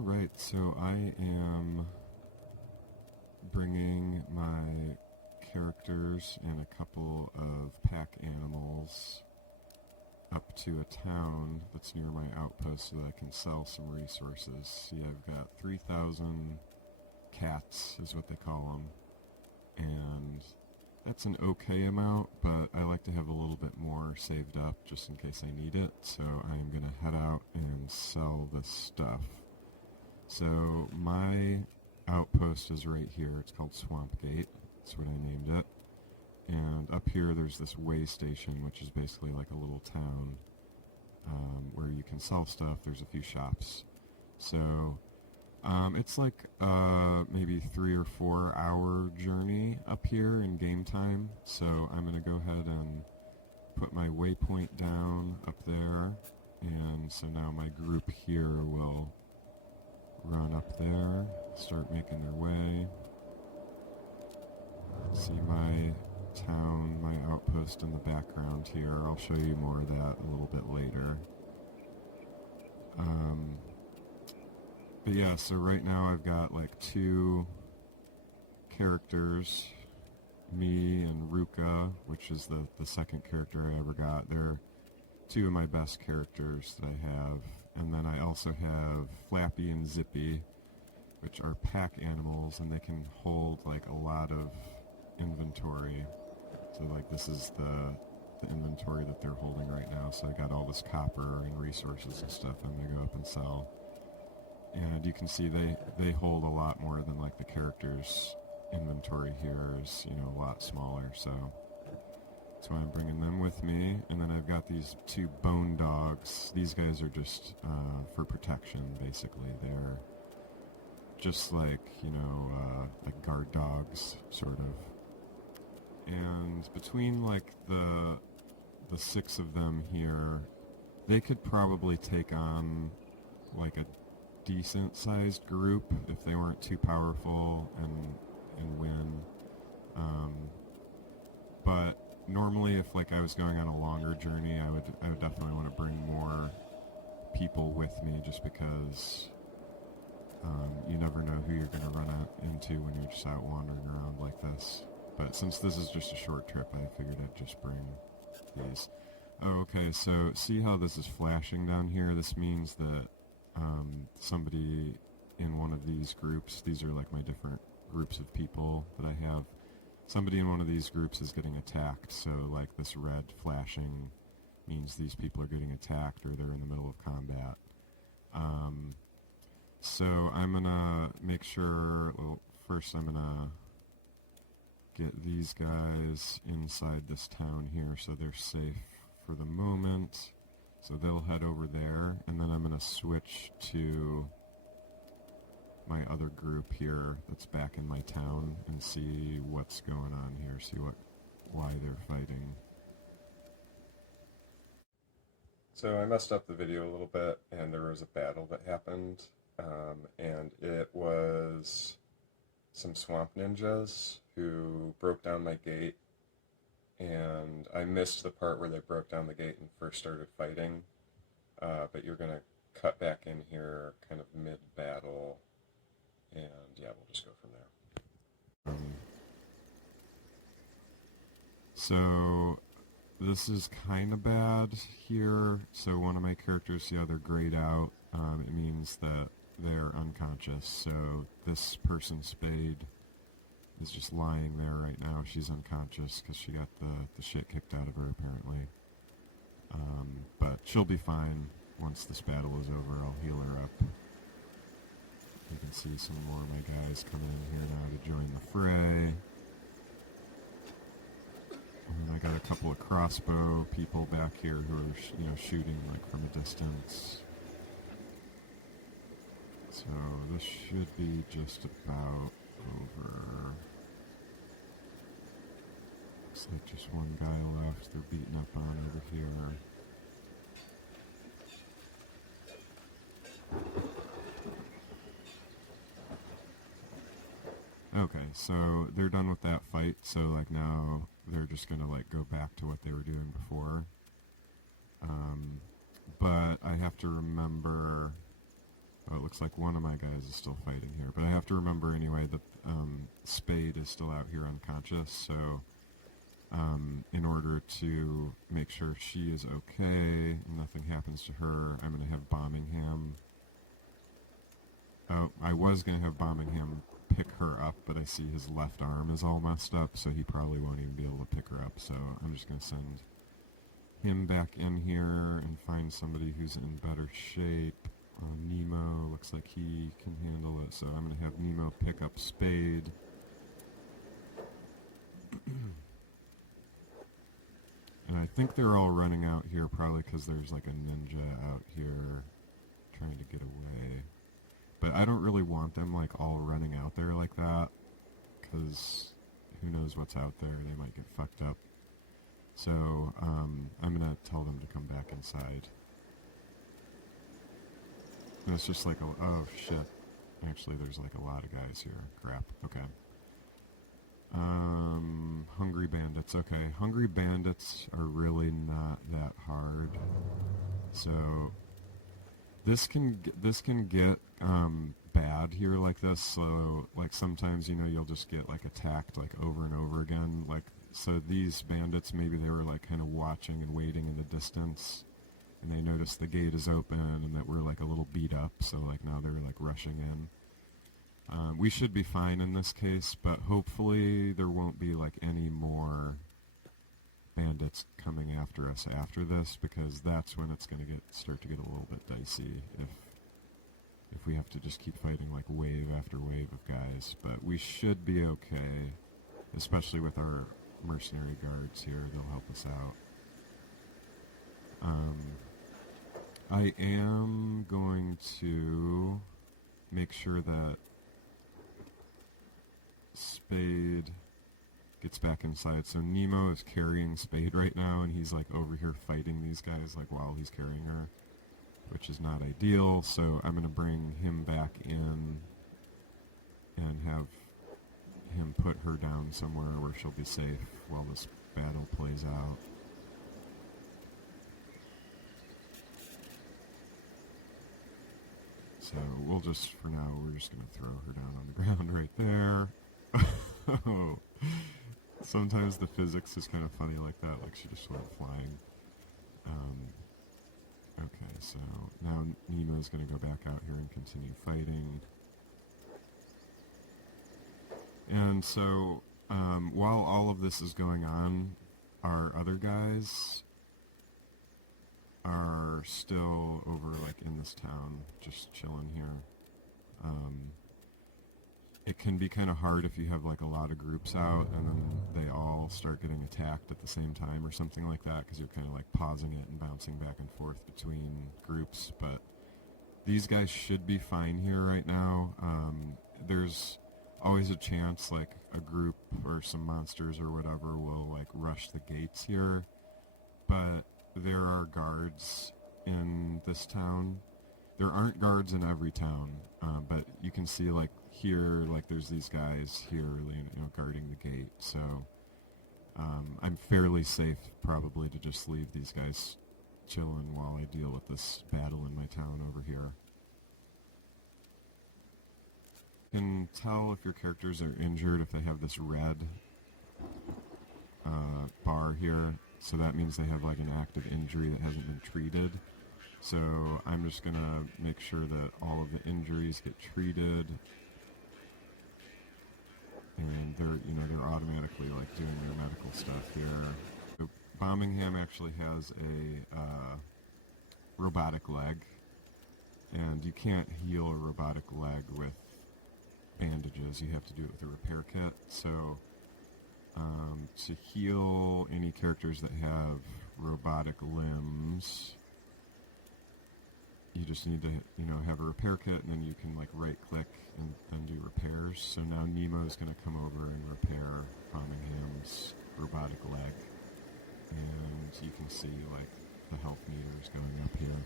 Alright, so I am bringing my characters and a couple of pack animals up to a town that's near my outpost so that I can sell some resources. See, I've got 3,000 cats, is what they call them, and that's an okay amount, but I like to have a little bit more saved up just in case I need it, so I am going to head out and sell this stuff. So my outpost is right here. It's called Swamp Gate. That's what I named it. And up here there's this way station, which is basically like a little town where you can sell stuff. There's a few shops. So it's like maybe 3 or 4 hour journey up here in game time. So I'm going to go ahead and put my waypoint down up there. And so now my group here will run up there, start making their way. See my town, my outpost in the background here. I'll show you more of that a little bit later. But yeah, so right now I've got like 2 characters, me and Ruka, which is the second character I ever got. They're 2 of my best characters that I have. And then I also have Flappy and Zippy, which are pack animals, and they can hold like a lot of inventory. So like this is the inventory that they're holding right now. So I got all this copper and resources and stuff I'm gonna go up and sell. And you can see they hold a lot more than like the characters' inventory here is, you know, a lot smaller. So that's why I'm bringing them with me. And then I've got these 2 bone dogs. These guys are just for protection, basically. They're just like, you know, like guard dogs, sort of. And between like the 6 of them here, they could probably take on like a decent sized group if they weren't too powerful and win. But normally if like I was going on a longer journey, I would definitely want to bring more people with me, just because you never know who you're going to run into when you're just out wandering around like this. But since this is just a short trip, I figured I'd just bring these. Oh, okay, so see how this is flashing down here? This means that somebody in one of these groups, these are like my different groups of people that I have, somebody in one of these groups is getting attacked. So like this red flashing means these people are getting attacked or they're in the middle of combat. So I'm gonna make sure, well, first I'm gonna get these guys inside this town here so they're safe for the moment. So they'll head over there, and then I'm going to switch to my other group here that's back in my town and see what's going on here, see why they're fighting. So I messed up the video a little bit, and there was a battle that happened, and it was some swamp ninjas who broke down my gate, and I missed the part where they broke down the gate and first started fighting, but you're going to cut back in here kind of mid-battle, and yeah, we'll just go from there. So this is kind of bad here. So one of my characters, see how they're grayed out? It means that they're unconscious. So this person, Spade, is just lying there right now. She's unconscious because she got the shit kicked out of her, apparently. But she'll be fine once this battle is over. I'll heal her up. You can see some more of my guys coming in here now to join the fray. And I got a couple of crossbow people back here who are, you know, shooting like from a distance. So this should be just about over. Looks like just one guy left. They're beating up on over here. Okay, so they're done with that fight, so like now they're just gonna like go back to what they were doing before. But I have to remember, oh, it looks looks like one of my guys is still fighting here. But I have to remember anyway that Spade is still out here unconscious, so in order to make sure she is okay and nothing happens to her, I'm going to have Birmingham. Oh, I was going to have Birmingham pick her up, but I see his left arm is all messed up, so he probably won't even be able to pick her up. So I'm just going to send him back in here and find somebody who's in better shape. Nemo looks like he can handle it, so I'm going to have Nemo pick up Spade. And I think they're all running out here probably because there's like a ninja out here trying to get away. But I don't really want them like all running out there like that, because who knows what's out there. They might get fucked up. So I'm going to tell them to come back inside. And it's just like, oh shit. Actually, there's like a lot of guys here. Crap. Okay. Hungry Bandits. Okay, Hungry Bandits are really not that hard. So this can get bad here like this. So like sometimes, you know, you'll just get like attacked like over and over again. Like, so these bandits, maybe they were like kind of watching and waiting in the distance, and they noticed the gate is open and that we're like a little beat up. So like now they're like rushing in. We should be fine in this case, but hopefully there won't be like any more bandits coming after us after this, because that's when it's going to start to get a little bit dicey if we have to just keep fighting like wave after wave of guys. But we should be okay, especially with our mercenary guards here. They'll help us out. I am going to make sure that Spade gets back inside. So Nemo is carrying Spade right now, and he's like over here fighting these guys like while he's carrying her, which is not ideal. So I'm going to bring him back in and have him put her down somewhere where she'll be safe while this battle plays out. So we'll just, for now, we're just going to throw her down on the ground right there. Oh, sometimes the physics is kind of funny like that, like she just went flying. Okay, so now Nemo's going to go back out here and continue fighting. And so while all of this is going on, our other guys are still over like in this town, just chilling here. It can be kind of hard if you have like a lot of groups out and then they all start getting attacked at the same time or something like that, because you're kind of like pausing it and bouncing back and forth between groups. But these guys should be fine here right now. There's always a chance like a group or some monsters or whatever will like rush the gates here, but there are guards in this town. There aren't guards in every town, but you can see like here, like there's these guys here, you know, guarding the gate. So I'm fairly safe probably to just leave these guys chilling while I deal with this battle in my town over here. You can tell if your characters are injured if they have this red bar here. So that means they have like an active injury that hasn't been treated. So I'm just gonna make sure that all of the injuries get treated, and they're automatically like doing their medical stuff here. So Birmingham actually has a robotic leg, and you can't heal a robotic leg with bandages. You have to do it with a repair kit. So to heal any characters that have robotic limbs, you just need to, have a repair kit, and then you can like right click and then do repairs. So now Nemo's going to come over and repair Birmingham's robotic leg, and you can see like the health meters going up here.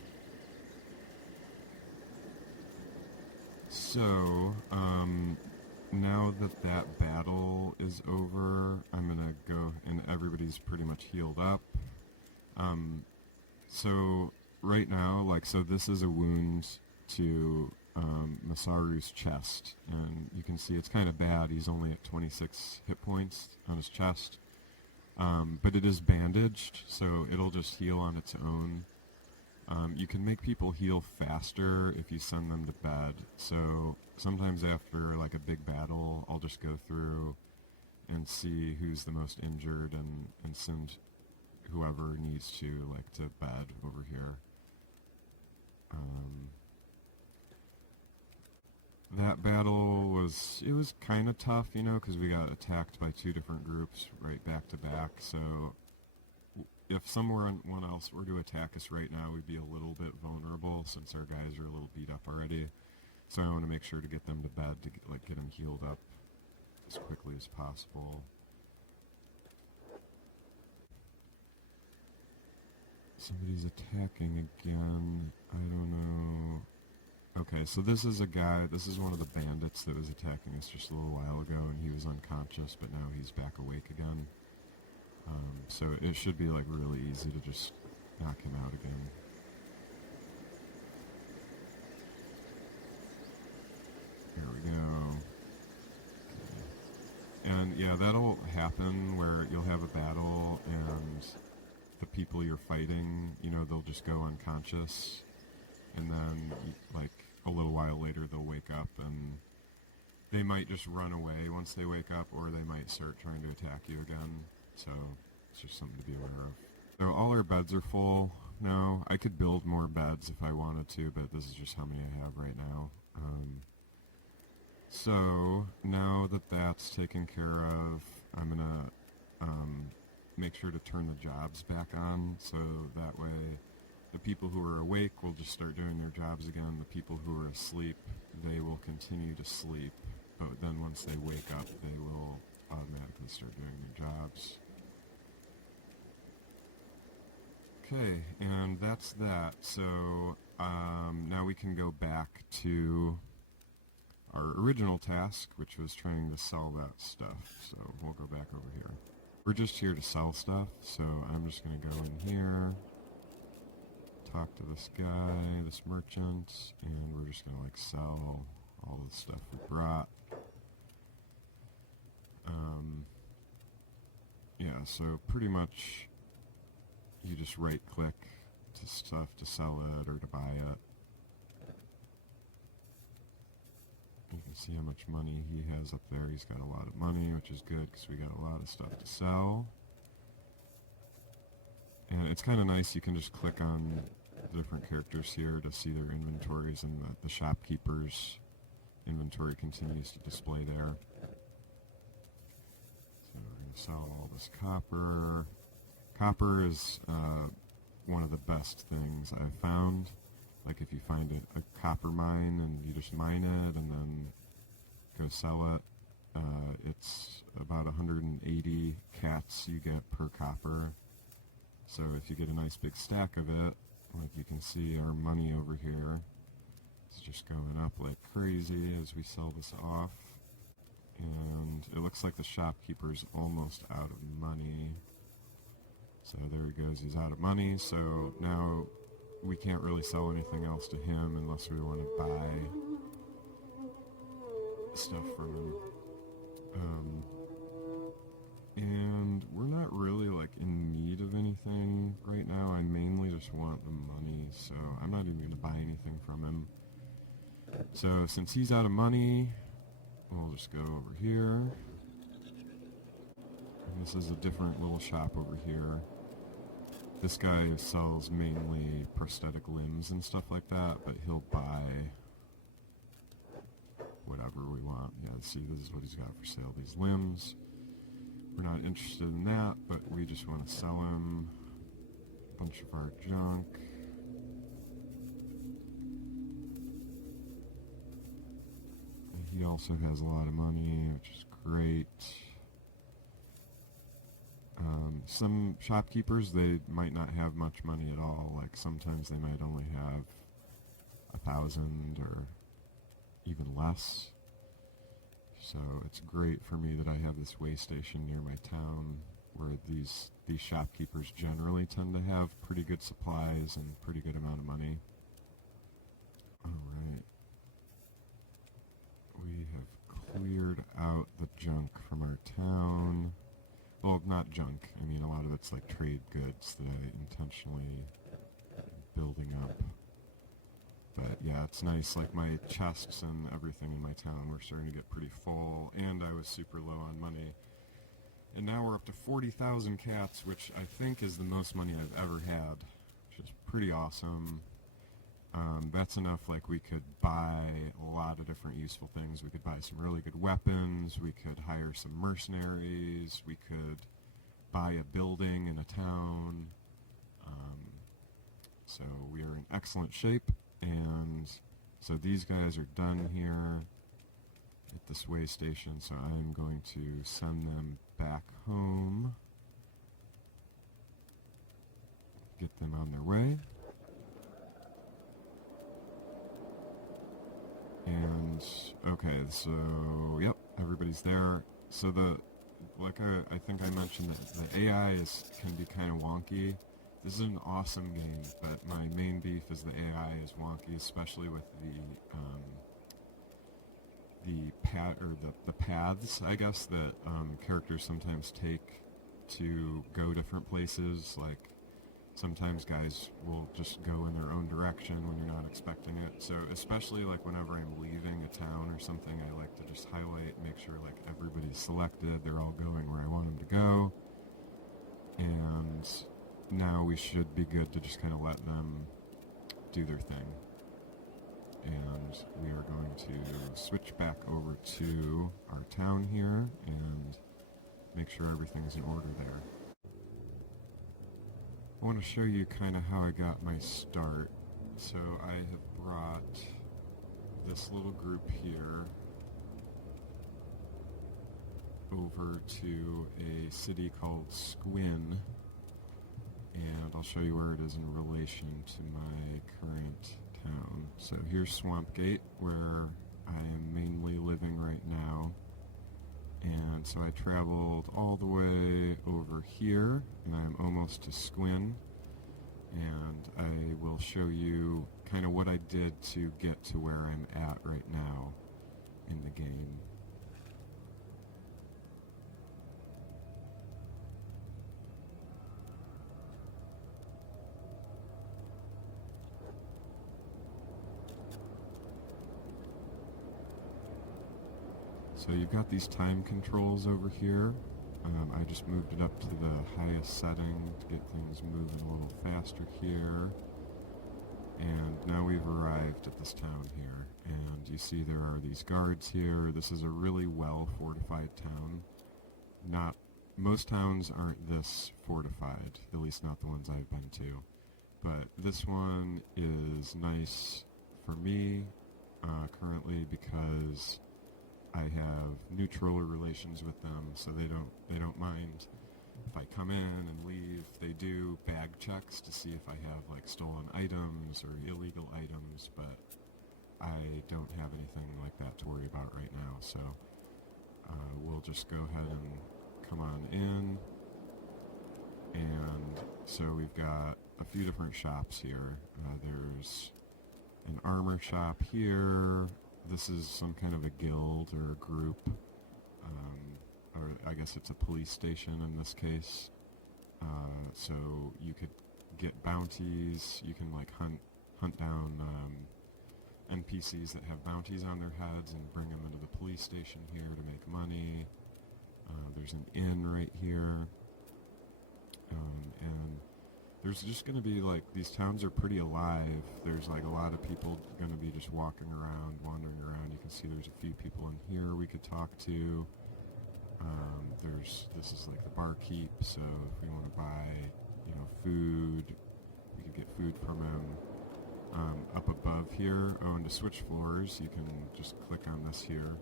So now that battle is over, I'm going to go, and everybody's pretty much healed up. So right now, so this is a wound to Masaru's chest, and you can see it's kind of bad. He's only at 26 hit points on his chest, but it is bandaged, so it'll just heal on its own. You can make people heal faster if you send them to bed, so sometimes after like a big battle, I'll just go through and see who's the most injured and send whoever needs to like to bed over here. That battle was kind of tough, you know, because we got attacked by two different groups right back to back. So if someone else were to attack us right now, we'd be a little bit vulnerable since our guys are a little beat up already. So I want to make sure to get them to bed to get them healed up as quickly as possible. Somebody's attacking again. I don't know. Okay, so this is one of the bandits that was attacking us just a little while ago, and he was unconscious, but now he's back awake again. So it should be like really easy to just knock him out again. There we go. Okay. And yeah, that'll happen where you'll have a battle and the people you're fighting, you know, they'll just go unconscious, and then like a little while later they'll wake up and they might just run away once they wake up, or they might start trying to attack you again. So it's just something to be aware of. So all our beds are full now. I could build more beds if I wanted to, but this is just how many I have right now. So now that that's taken care of, I'm gonna make sure to turn the jobs back on, so that way the people who are awake will just start doing their jobs again. The people who are asleep, they will continue to sleep, but then once they wake up, they will automatically start doing their jobs. Okay, and that's that. So now we can go back to our original task, which was trying to sell that stuff. So we'll go back over here. We're just here to sell stuff, so I'm just going to go in here, talk to this guy, this merchant, and we're just going to like sell all the stuff we brought. Yeah, so pretty much you just right click to stuff to sell it or to buy it. You can see how much money he has up there. He's got a lot of money, which is good because we got a lot of stuff to sell. And it's kind of nice, you can just click on the different characters here to see their inventories, and the shopkeeper's inventory continues to display there. So we're going to sell all this copper. Copper is one of the best things I've found. Like if you find a copper mine and you just mine it and then go sell it, it's about 180 cats you get per copper. So if you get a nice big stack of it, like you can see our money over here, it's just going up like crazy as we sell this off. And it looks like the shopkeeper's almost out of money. So there he goes, he's out of money. So now we can't really sell anything else to him unless we want to buy stuff from him. And we're not really like in need of anything right now. I mainly just want the money, so I'm not even going to buy anything from him. So since he's out of money, we'll just go over here. And this is a different little shop over here. This guy sells mainly prosthetic limbs and stuff like that, but he'll buy whatever we want. Yeah, see, this is what he's got for sale, these limbs. We're not interested in that, but we just want to sell him a bunch of our junk. He also has a lot of money, which is great. Some shopkeepers, they might not have much money at all. Like sometimes they might only have 1,000 or even less. So it's great for me that I have this way station near my town where these shopkeepers generally tend to have pretty good supplies and pretty good amount of money. Alright. junk from our town. Well, not junk. I mean, a lot of it's like trade goods that I intentionally building up. But yeah, it's nice. Like my chests and everything in my town were starting to get pretty full, and I was super low on money. And now we're up to 40,000 cats, which I think is the most money I've ever had, which is pretty awesome. That's enough, like we could buy a lot of different useful things. We could buy some really good weapons, we could hire some mercenaries, we could buy a building in a town. So we are in excellent shape, and so these guys are done here at this way station, so I'm going to send them back home, get them on their way. And okay, so yep, everybody's there. So like I think I mentioned that the AI can be kind of wonky. This is an awesome game, but my main beef is the AI is wonky, especially with the paths, I guess, that characters sometimes take to go different places. Like sometimes guys will just go in their own direction when you're not expecting it. So especially like whenever I'm leaving a town or something, I like to just highlight, make sure like everybody's selected, they're all going where I want them to go. And now we should be good to just kind of let them do their thing. And we are going to switch back over to our town here and make sure everything's in order there. I want to show you kind of how I got my start. So I have brought this little group here over to a city called Squin, and I'll show you where it is in relation to my current town. So here's Swampgate, where I am mainly living right now. And so I traveled all the way over here, and I'm almost to Squin. And I will show you kind of what I did to get to where I'm at right now in the game. So you've got these time controls over here. I just moved it up to the highest setting to get things moving a little faster here. And now we've arrived at this town here. And you see there are these guards here. This is a really well fortified town. Most towns aren't this fortified, at least not the ones I've been to. But this one is nice for me currently because I have neutral relations with them, so they don't mind if I come in and leave. They do bag checks to see if I have like stolen items or illegal items, but I don't have anything like that to worry about right now. So we'll just go ahead and come on in. And so we've got a few different shops here. There's an armor shop here. This is some kind of a guild or a group, or I guess it's a police station in this case. So you could get bounties. You can like hunt down NPCs that have bounties on their heads and bring them into the police station here to make money. There's an inn right here, and there's just going to be like, these towns are pretty alive. There's like a lot of people going to be just walking around, wandering around. You can see there's a few people in here we could talk to. This is like the barkeep, so if we want to buy, food, we could get food from him. Up above here, and to switch floors, you can just click on this here.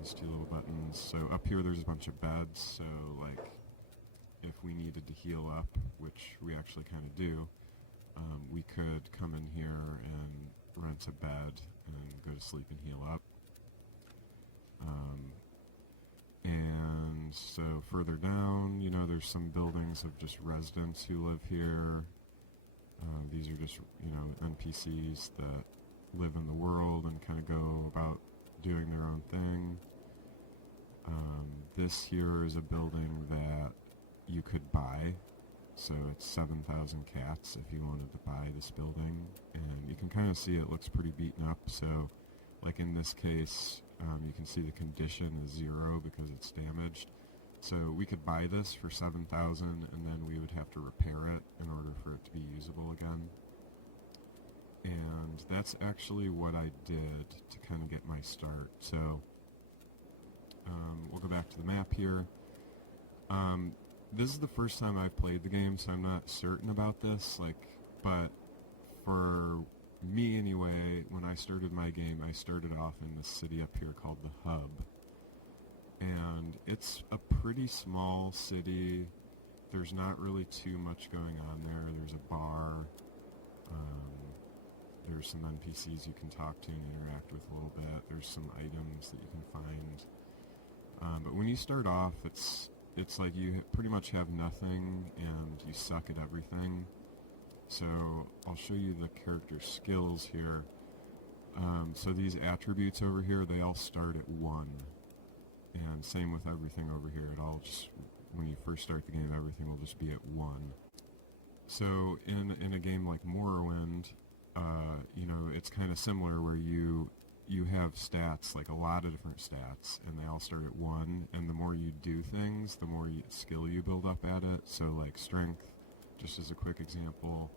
These two little buttons. So up here there's a bunch of beds, so like if we needed to heal up, which we actually kind of do, we could come in here and rent a bed and go to sleep and heal up. And so further down, there's some buildings of just residents who live here. These are just, NPCs that live in the world and kind of go about doing their own thing. This here is a building that you could buy, so it's 7,000 cats if you wanted to buy this building, and you can kind of see it looks pretty beaten up. So like in this case, you can see the condition is 0 because it's damaged. So we could buy this for 7,000, and then we would have to repair it in order for it to be usable again. And that's actually what I did to kind of get my start. So we'll go back to the map here. This is the first time I've played the game, so I'm not certain about this, but for me anyway, when I started my game, I started off in this city up here called the Hub. And it's a pretty small city. There's not really too much going on there. There's a bar. There's some NPCs you can talk to and interact with a little bit. There's some items that you can find. But when you start off, it's like you pretty much have nothing and you suck at everything. So I'll show you the character skills here. So these attributes over here, they all start at 1. And same with everything over here. It all just, when you first start the game, everything will just be at 1. So in a game like Morrowind, it's kind of similar where you have stats, like a lot of different stats, and they all start at 1, and the more you do things, the more skill you build up at it. So like strength, just as a quick example,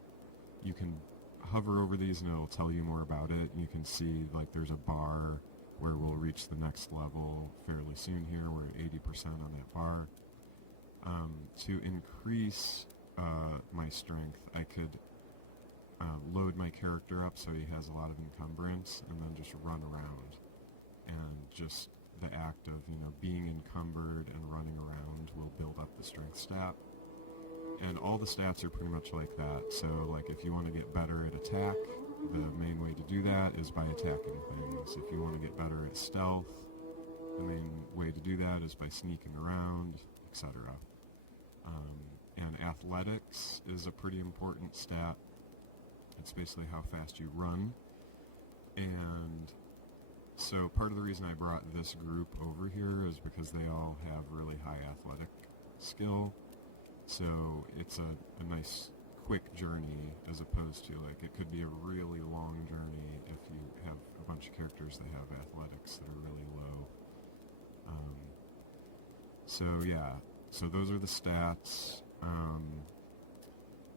you can hover over these and it'll tell you more about it. You can see like there's a bar where we'll reach the next level fairly soon here. We're at 80% on that bar. To increase my strength, I could load my character up so he has a lot of encumbrance and then just run around. And just the act of, being encumbered and running around will build up the strength stat. And all the stats are pretty much like that. So like if you want to get better at attack, the main way to do that is by attacking things. If you want to get better at stealth, the main way to do that is by sneaking around, etc. And athletics is a pretty important stat. It's basically how fast you run. And so part of the reason I brought this group over here is because they all have really high athletic skill. So it's a nice quick journey, as opposed to like it could be a really long journey if you have a bunch of characters that have athletics that are really low. So those are the stats.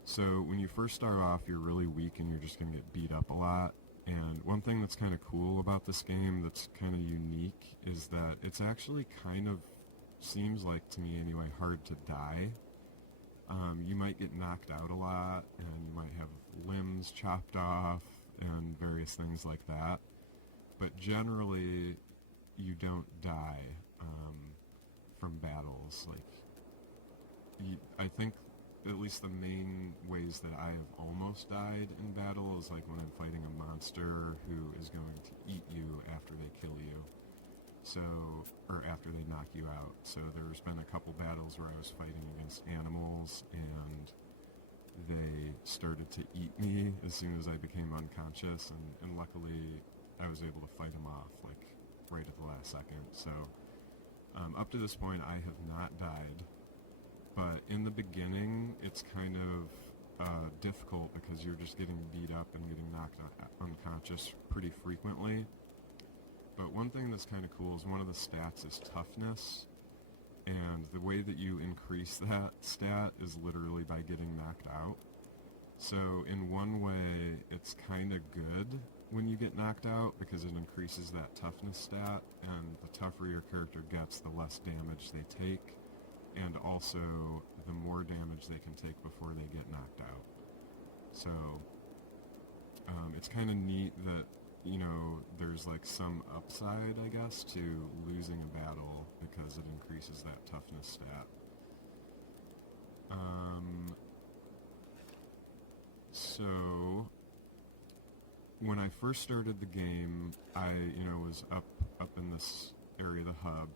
So when you first start off, you're really weak and you're just going to get beat up a lot. And one thing that's kind of cool about this game that's kind of unique is that it's actually kind of, seems like to me anyway, hard to die. You might get knocked out a lot, and you might have limbs chopped off, and various things like that. But generally, you don't die from battles. I think at least the main ways that I have almost died in battle is like when I'm fighting a monster who is going to eat you after they kill you. So, or after they knock you out. So there's been a couple battles where I was fighting against animals and they started to eat me as soon as I became unconscious, and luckily I was able to fight them off like right at the last second. So up to this point I have not died, but in the beginning it's kind of difficult because you're just getting beat up and getting knocked unconscious pretty frequently. But one thing that's kind of cool is one of the stats is toughness, and the way that you increase that stat is literally by getting knocked out. So in one way, it's kind of good when you get knocked out because it increases that toughness stat, and the tougher your character gets, the less damage they take, and also the more damage they can take before they get knocked out. So it's kind of neat that there's like some upside, I guess, to losing a battle because it increases that toughness stat. So when I first started the game, I was up in this area, the hub.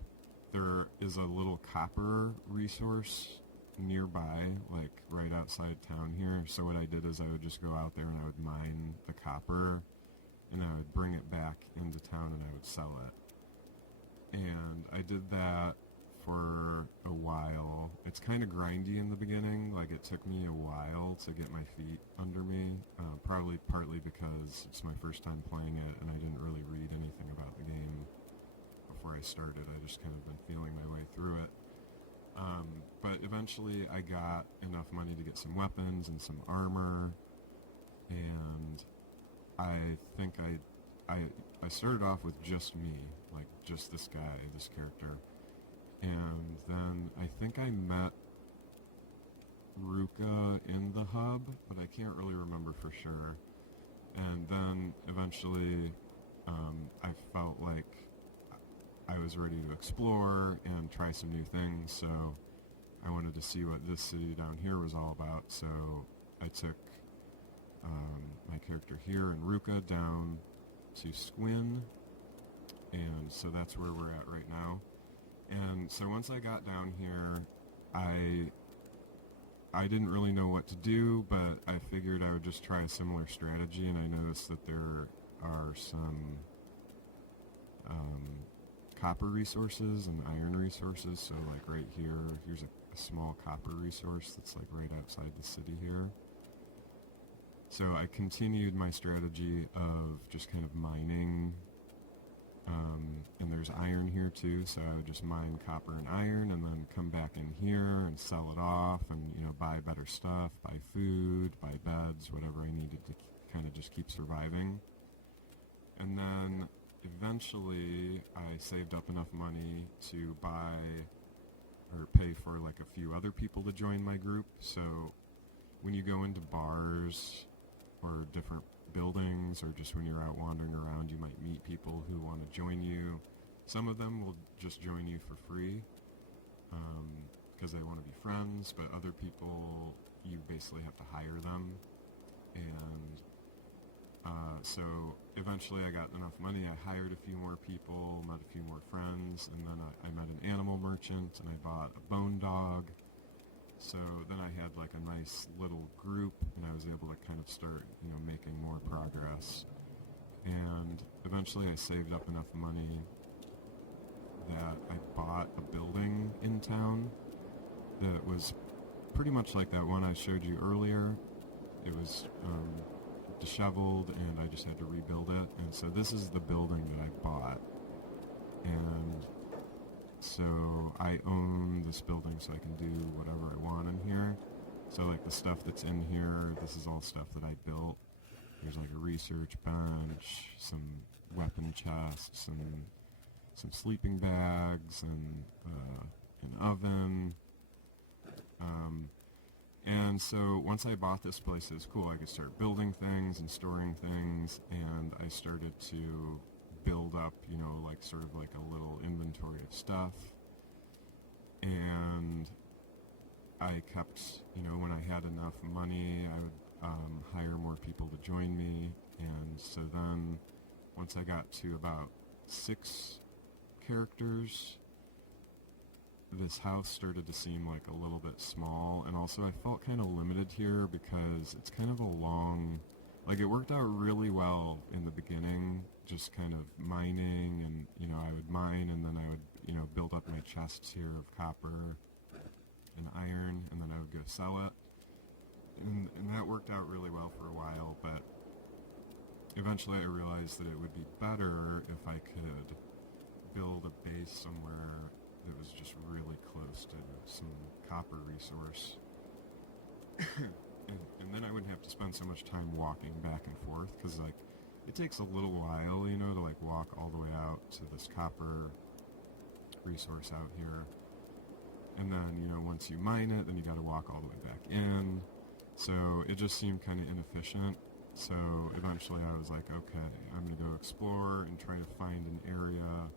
There is a little copper resource nearby, like right outside town here. So what I did is I would just go out there and I would mine the copper, and I would bring it back into town and I would sell it. and I did that for a while. It's kind of grindy in the beginning, like it took me a while to get my feet under me, probably partly because it's my first time playing it and I didn't really read anything about the game before I started. I just kind of been feeling my way through it. But eventually I got enough money to get some weapons and some armor, and I think I started off with just me, like just this guy, this character. And then I think I met Ruka in the hub, but I can't really remember for sure. And then eventually I felt like I was ready to explore and try some new things, so I wanted to see what this city down here was all about. So I took my character here and Ruka down to Squin, and so that's where we're at right now. And so once I got down here, I didn't really know what to do, but I figured I would just try a similar strategy, and I noticed that there are some copper resources and iron resources. So like right here, here's a small copper resource that's like right outside the city here. So I continued my strategy of just kind of mining, and there's iron here too, so I would just mine copper and iron and then come back in here and sell it off and, you know, buy better stuff, buy food, buy beds, whatever I needed to kind of just keep surviving. And then eventually I saved up enough money to buy or pay for like a few other people to join my group. So when you go into bars or different buildings, or just when you're out wandering around, you might meet people who want to join you. Some of them will just join you for free because they want to be friends, but other people, you basically have to hire them. And so eventually I got enough money, I hired a few more people, met a few more friends, and then I met an animal merchant and I bought a bone dog. So then I had like a nice little group, and I was able to kind of start, you know, making more progress. And eventually I saved up enough money that I bought a building in town that was pretty much like that one I showed you earlier. It was disheveled, and I just had to rebuild it. And so this is the building that I bought. And so I own this building, so I can do whatever I want in here. So like the stuff that's in here, this is all stuff that I built. There's like a research bench, some weapon chests, and some sleeping bags, and an oven. And so once I bought this place, it was cool. I could start building things and storing things, and I started to build up, you know, like sort of like a little inventory of stuff. And I kept, you know, when I had enough money, I would hire more people to join me. And so then once I got to about 6 characters, this house started to seem like a little bit small, and also I felt kind of limited here because it's kind of a long, like it worked out really well in the beginning, just kind of mining, and, you know, I would mine and then I would, you know, build up my chests here of copper and iron, and then I would go sell it, and that worked out really well for a while. But eventually I realized that it would be better if I could build a base somewhere that was just really close to some copper resource. and then I wouldn't have to spend so much time walking back and forth, because like it takes a little while, you know, to like walk all the way out to this copper resource out here. And then, you know, once you mine it, then you got to walk all the way back in. So it just seemed kind of inefficient. So eventually I was like, okay, I'm going to go explore and try to find an area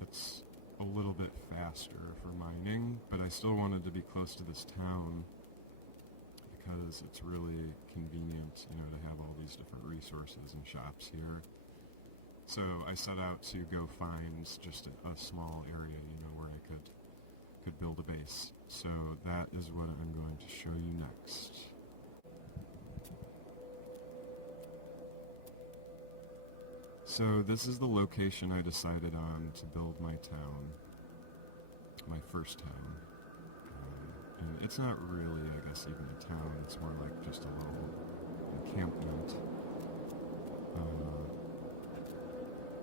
that's a little bit faster for mining, but I still wanted to be close to this town because it's really convenient, you know, to have all these different resources and shops here. So I set out to go find just a small area, you know, where I could build a base. So that is what I'm going to show you next. So this is the location I decided on to build my town, my first town. And it's not really, I guess, even a town. It's more like just a little encampment.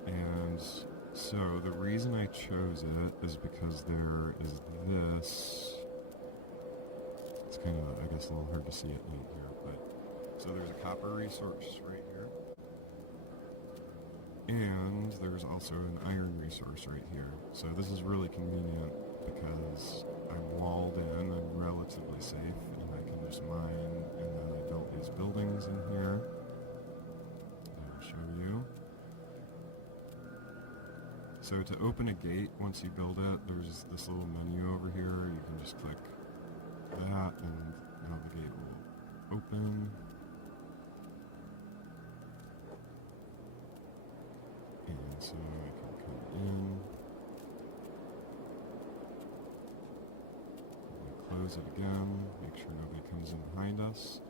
And so the reason I chose it is because there is this. It's kind of, I guess, a little hard to see at night here, but so there's a copper resource right here. And there's also an iron resource right here. So this is really convenient because I'm walled in, I'm relatively safe, and I can just mine, and then I built these buildings in here. I'll show you. So to open a gate, once you build it, there's this little menu over here. You can just click that, and now the gate will open. And so I can come in. Close it again, make sure nobody comes in behind us.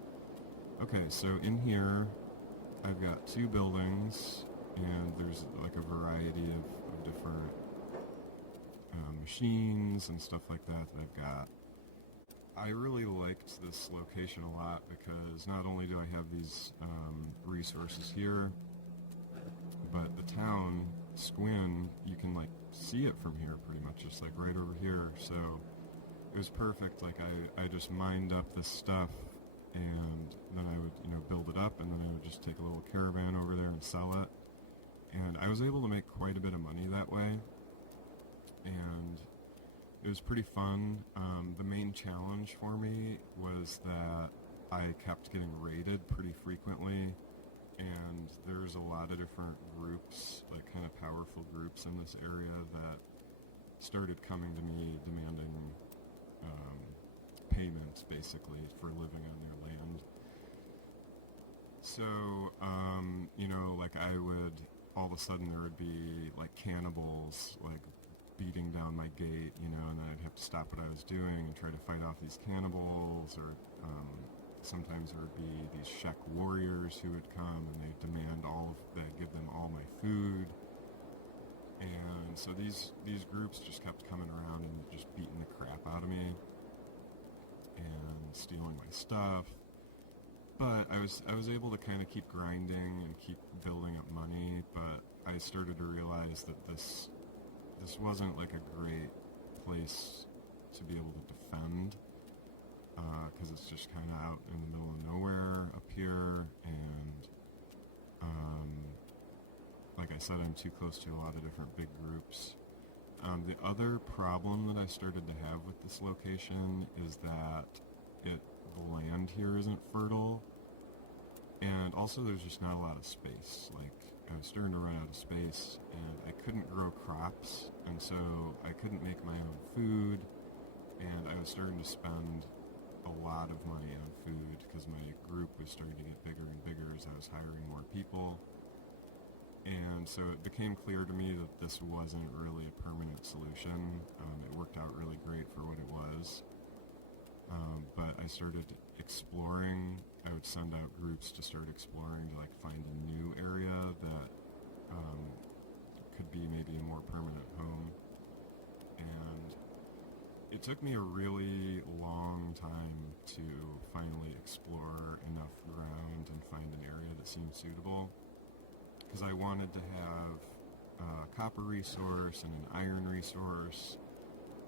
Okay, so in here, I've got 2 buildings, and there's like a variety of different machines and stuff like that I've got. I really liked this location a lot because not only do I have these resources here, but the town, Squin, you can like see it from here pretty much, just like right over here. So it was perfect. Like I just mined up this stuff, and then I would, build it up, and then I would just take a little caravan over there and sell it. And I was able to make quite a bit of money that way, and it was pretty fun. The main challenge for me was that I kept getting raided pretty frequently, and there's a lot of different groups, like kind of powerful groups in this area that started coming to me demanding payments, basically, for living on their land. So, like I would, all of a sudden there would be like cannibals, like beating down my gate, and then I'd have to stop what I was doing and try to fight off these cannibals, or sometimes there would be these Shek warriors who would come and they'd demand they'd give them all my food. And so these groups just kept coming around and just beating the crap out of me and stealing my stuff. But I was able to kind of keep grinding and keep building up money, but I started to realize that this wasn't like a great place to be able to defend, because it's just kind of out in the middle of nowhere up here, and like I said, I'm too close to a lot of different big groups. The other problem that I started to have with this location is that the land here isn't fertile, and also there's just not a lot of space. Like, I was starting to run out of space, and I couldn't grow crops, and so I couldn't make my own food, and I was starting to spend a lot of money on food because my group was starting to get bigger and bigger as I was hiring more people. And so it became clear to me that this wasn't really a permanent solution. It worked out really great for what it was. But I started exploring. I would send out groups to start exploring to like find a new area that could be maybe a more permanent home. And it took me a really long time to finally explore enough ground and find an area that seemed suitable, because I wanted to have a copper resource and an iron resource,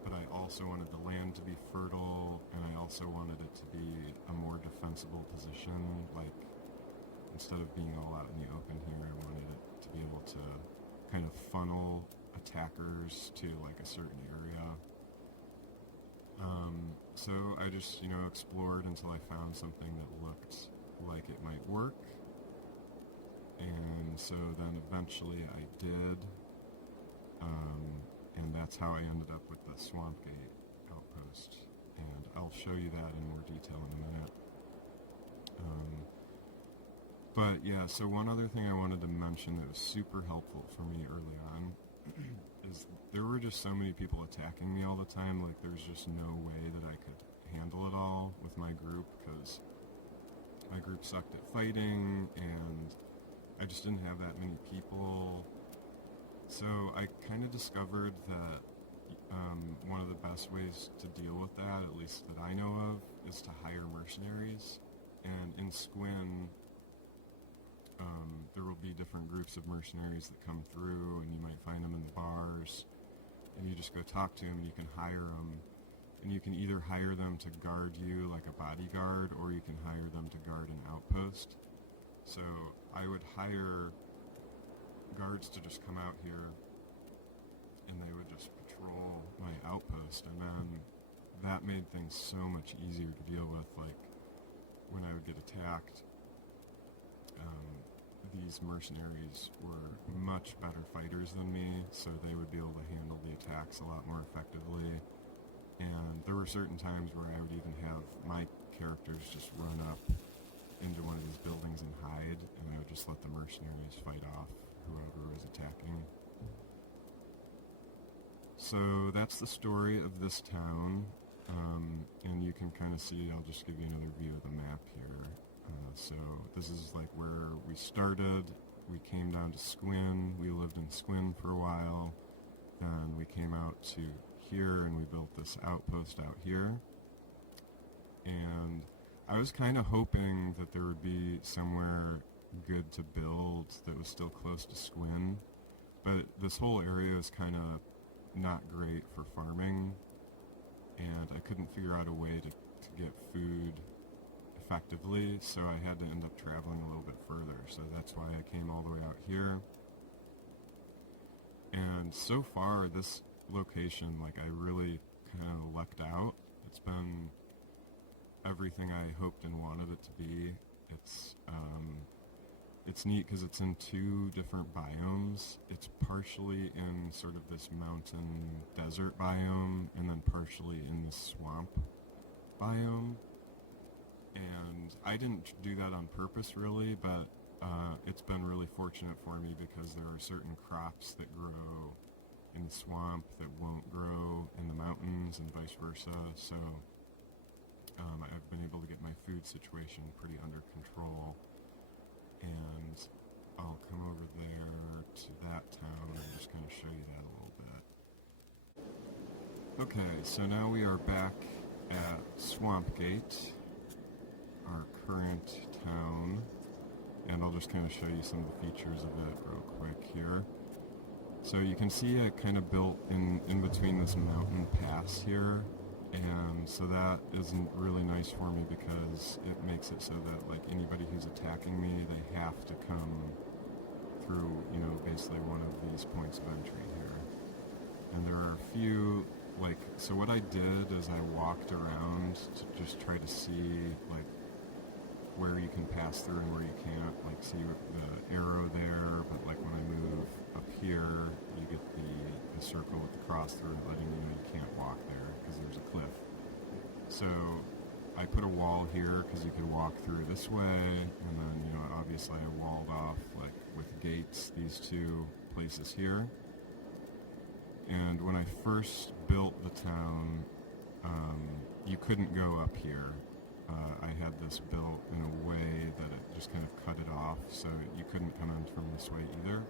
but I also wanted the land to be fertile, and I also wanted it to be a more defensible position. Like, instead of being all out in the open here, I wanted it to be able to kind of funnel attackers to like a certain area. So I just, explored until I found something that looked like it might work. And so then eventually I did, and that's how I ended up with the Swamp Gate outpost. And I'll show you that in more detail in a minute. But yeah, so one other thing I wanted to mention that was super helpful for me early on is there were just so many people attacking me all the time. Like, there's just no way that I could handle it all with my group, because my group sucked at fighting, and I just didn't have that many people. So I kind of discovered that one of the best ways to deal with that, at least that I know of, is to hire mercenaries. And in Squin, there will be different groups of mercenaries that come through, and you might find them in the bars, and you just go talk to them, and you can hire them. And you can either hire them to guard you like a bodyguard, or you can hire them to guard an outpost. So I would hire guards to just come out here, and they would just patrol my outpost, and then that made things so much easier to deal with. Like when I would get attacked, these mercenaries were much better fighters than me, so they would be able to handle the attacks a lot more effectively. And there were certain times where I would even have my characters just run up into one of these buildings and hide, and I would just let the mercenaries fight off whoever was attacking. So that's the story of this town, and you can kind of see, I'll just give you another view of the map here. So this is like where we started. We came down to Squin, we lived in Squin for a while, then we came out to here and we built this outpost out here. And I was kind of hoping that there would be somewhere good to build that was still close to Squin, but this whole area is kind of not great for farming, and I couldn't figure out a way to get food effectively, so I had to end up traveling a little bit further. So that's why I came all the way out here. And so far, this location, like, I really kind of lucked out. It's been everything I hoped and wanted it to be. It's neat because it's in two different biomes. It's partially in sort of this mountain desert biome, and then partially in this swamp biome. And I didn't do that on purpose, really, but it's been really fortunate for me because there are certain crops that grow in the swamp that won't grow in the mountains, and vice versa. So I've been able to get my food situation pretty under control. And I'll come over there to that town and just kind of show you that a little bit. Okay, so now we are back at Swampgate, our current town, and I'll just kind of show you some of the features of it real quick here. So you can see I kind of built in between this mountain pass here, and so that isn't really nice for me because it makes it so that, like, anybody who's attacking me, they have to come through, you know, basically one of these points of entry here. And there are a few, like, so what I did is I walked around to just try to see, like, where you can pass through and where you can't. Like, see the arrow there, but like when I move up here, you get the circle with the cross through it, letting you know you can't walk there because there's a cliff. So I put a wall here because you could walk through this way, and then, you know, obviously I walled off, like, with gates, these two places here. And when I first built the town, you couldn't go up here. I had this built in a way that it just kind of cut it off, so you couldn't come in from this way either.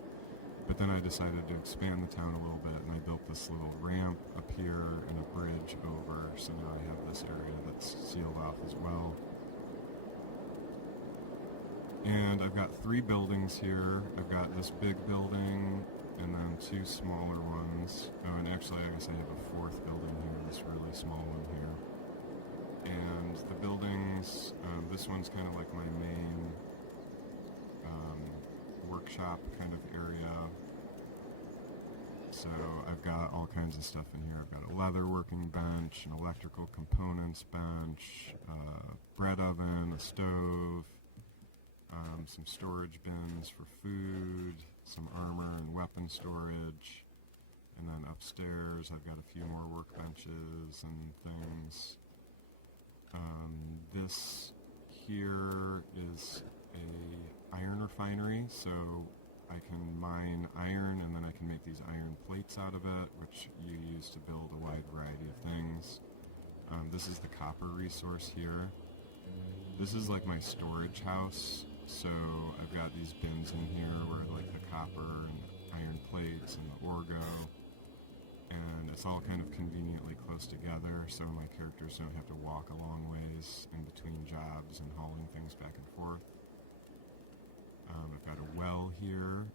But then I decided to expand the town a little bit, and I built this little ramp up here and a bridge over, so now I have this area that's sealed off as well. And I've got 3 buildings here. I've got this big building, and then 2 smaller ones. Oh, and actually I guess I have a 4th building here, this really small one here. And the buildings, this one's kind of like my main workshop kind of area. So I've got all kinds of stuff in here. I've got a leather working bench, an electrical components bench, bread oven, a stove, some storage bins for food, some armor and weapon storage. And then upstairs I've got a few more workbenches and things. This here is a iron refinery, so I can mine iron and then I can make these iron plates out of it, which you use to build a wide variety of things. This is the copper resource here. This is like my storage house So I've got these bins in here where like the copper and iron plates and the ore go, and it's all kind of conveniently close together, so my characters don't have to walk a long ways in between jobs and hauling things back and forth. I've got a well here,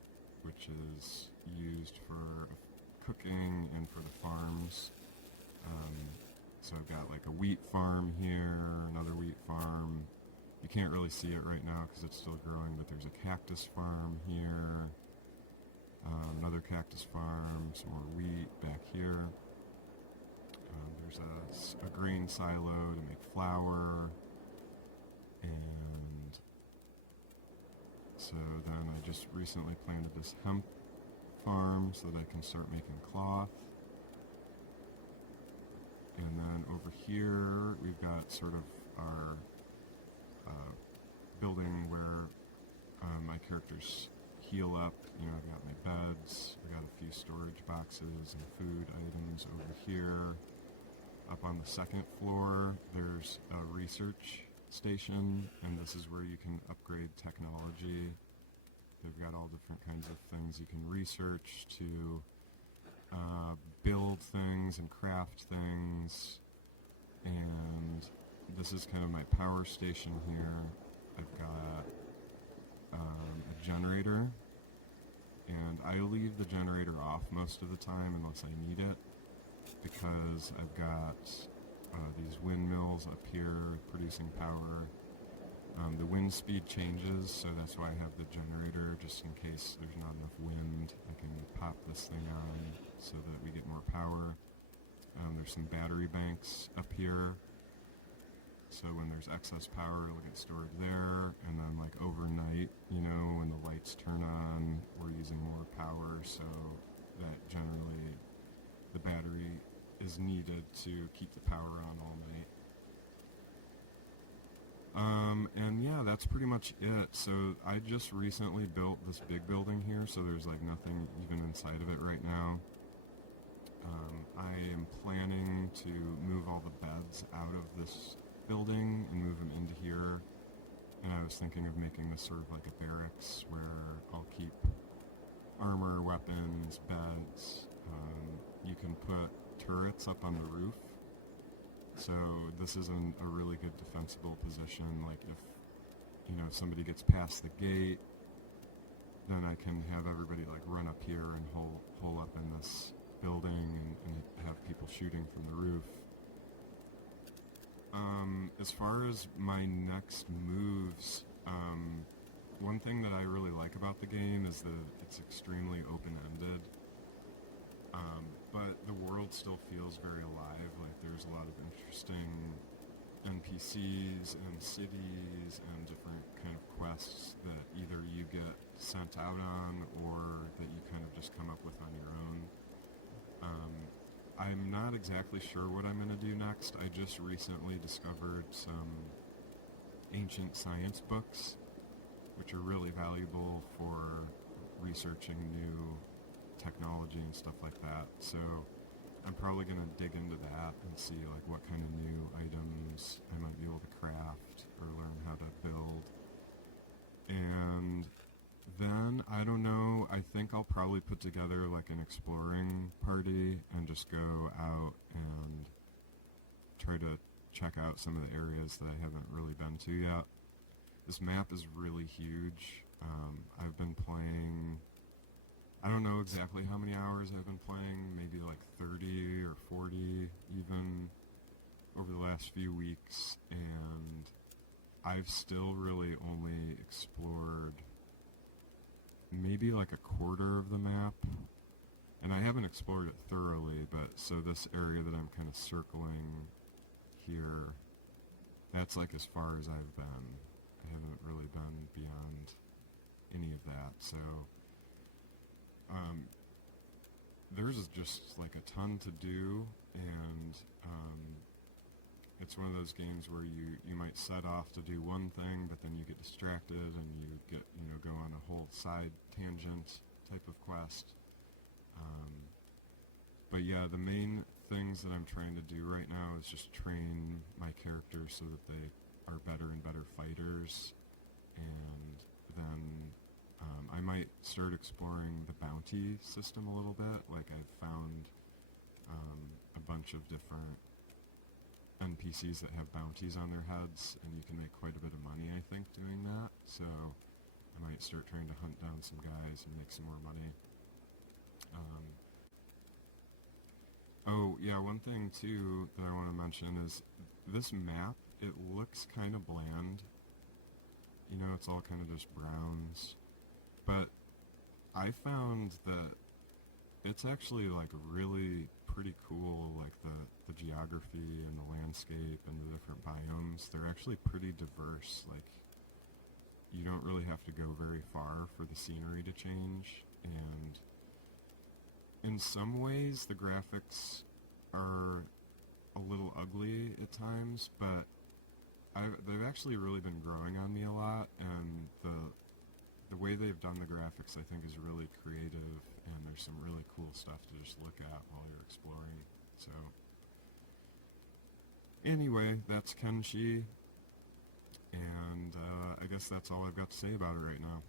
which is used for cooking and for the farms. So I've got like a wheat farm here, another wheat farm. You can't really see it right now because it's still growing, but there's a cactus farm here, another cactus farm, some more wheat back here. There's a grain silo to make flour, and so then I just recently planted this hemp farm so that I can start making cloth. And then over here we've got sort of our building where my characters heal up. You know, I've got my beds, I've got a few storage boxes and food items over here. Up on the second floor there's a research station, and this is where you can upgrade technology. They've got all different kinds of things you can research to build things and craft things. And this is kind of my power station here. I've got a generator, and I leave the generator off most of the time unless I need it, because I've got these windmills up here producing power. The wind speed changes, so that's why I have the generator, just in case there's not enough wind. I can pop this thing on so that we get more power. There's some battery banks up here, so when there's excess power, it'll get stored there. And then like overnight, you know, when the lights turn on, we're using more power, so that generally the battery is needed to keep the power on all night. And yeah, that's pretty much it. So I just recently built this big building here, so there's like nothing even inside of it right now. I am planning to move all the beds out of this building and move them into here. And I was thinking of making this sort of like a barracks where I'll keep armor, weapons, beds. You can put turrets up on the roof. So this is a really good defensible position. Like if, you know, somebody gets past the gate, then I can have everybody like run up here and hole up in this building and have people shooting from the roof. As far as my next moves, one thing that I really like about the game is that it's extremely open-ended. But the world still feels very alive. Like there's a lot of interesting NPCs and cities and different kind of quests that either you get sent out on or that you kind of just come up with on your own. I'm not exactly sure what I'm going to do next. I just recently discovered some ancient science books, which are really valuable for researching new technology and stuff like that. So I'm probably going to dig into that and see like what kind of new items I might be able to craft or learn how to build. And then, I don't know, I think I'll probably put together like an exploring party and just go out and try to check out some of the areas that I haven't really been to yet. This map is really huge. I've been playing, I don't know exactly how many hours I've been playing, maybe like 30 or 40 even over the last few weeks, and I've still really only explored maybe like a quarter of the map, and I haven't explored it thoroughly, but so this area that I'm kind of circling here, that's like as far as I've been. I haven't really been beyond any of that, so there's just like a ton to do, and it's one of those games where you might set off to do one thing, but then you get distracted and you get, you know, go on a whole side tangent type of quest. But yeah, the main things that I'm trying to do right now is just train my characters so that they are better and better fighters, and then I might start exploring the bounty system a little bit. Like I've found a bunch of different NPCs that have bounties on their heads, and you can make quite a bit of money, I think, doing that. So I might start trying to hunt down some guys and make some more money. Oh, yeah, one thing, too, that I want to mention is this map, it looks kind of bland. You know, it's all kind of just browns. But I found that it's actually, like, really pretty cool, like, the geography and the landscape and the different biomes. They're actually pretty diverse. Like, you don't really have to go very far for the scenery to change, and in some ways the graphics are a little ugly at times, but they've actually really been growing on me a lot, and the way they've done the graphics I think is really creative, and there's some really cool stuff to just look at while you're exploring. So anyway, that's Kenshi, and I guess that's all I've got to say about it right now.